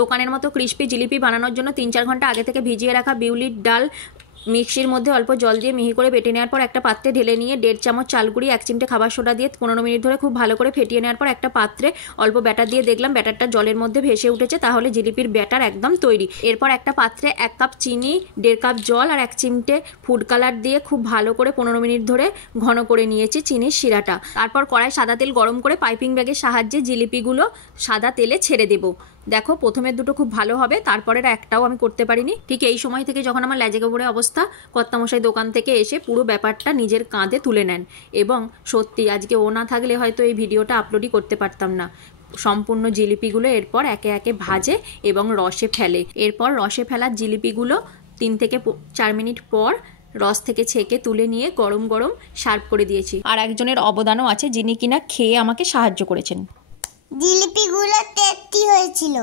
দোকানের মতো ক্রিস্পি জিলিপি বানানোর জন্য 3-4 ঘন্টা আগে থেকে ভিজিয়ে রাখা বিউলির ডাল মিক্সির মধ্যে অল্প জল দিয়ে মিহি করে বেটে নেওয়ার পর একটা পাত্রে ঢেলে নিয়ে 1.5 চামচ চাল গুঁড়ি 1 চিমটে খাবার সোডা দিয়ে 15 মিনিট ধরে খুব ভালো করে ফেটিয়ে নেওয়ার পর একটা পাত্রে অল্প ব্যাটার দিয়ে দেখলাম ব্যাটারটা জলের মধ্যে ভেসে উঠেছে, তাহলে জিলিপির ব্যাটার একদম তৈরি। এরপর একটা পাত্রে 1 কাপ চিনি, 1.5 কাপ জল আর 1 চিমটে ফুড কালার দিয়ে খুব ভালো করে 15 মিনিট ধরে ঘন করে নিয়েছি চিনির শিরাটা। তারপর কড়াই সাদা তেল গরম করে পাইপিং ব্যাগের সাহায্যে জিলিপিগুলো সাদা তেলে ছেড়ে দেবো। দেখো প্রথমের দুটো খুব ভালো হবে, তারপরের একটাও আমি করতে পারিনি। ঠিক এই সময় থেকে যখন আমার লেজে গোবরে অবস্থা, কর্তামশাই দোকান থেকে এসে পুরো ব্যাপারটা নিজের কাঁধে তুলে নেন এবং সত্যি আজকে ও না থাকলে হয়তো এই ভিডিওটা আপলোডই করতে পারতাম না। সম্পূর্ণ জিলিপিগুলো এরপর একে একে ভাজে এবং রসে ফেলে। এরপর রসে ফেলার জিলিপিগুলো 3 থেকে 4 মিনিট পর রস থেকে ছেঁকে তুলে নিয়ে গরম গরম সার্ভ করে দিয়েছি। আর একজনের অবদানও আছে যিনি কিনা খেয়ে আমাকে সাহায্য করেছেন। জিলিপিগুলো টেস্টি হয়েছিল।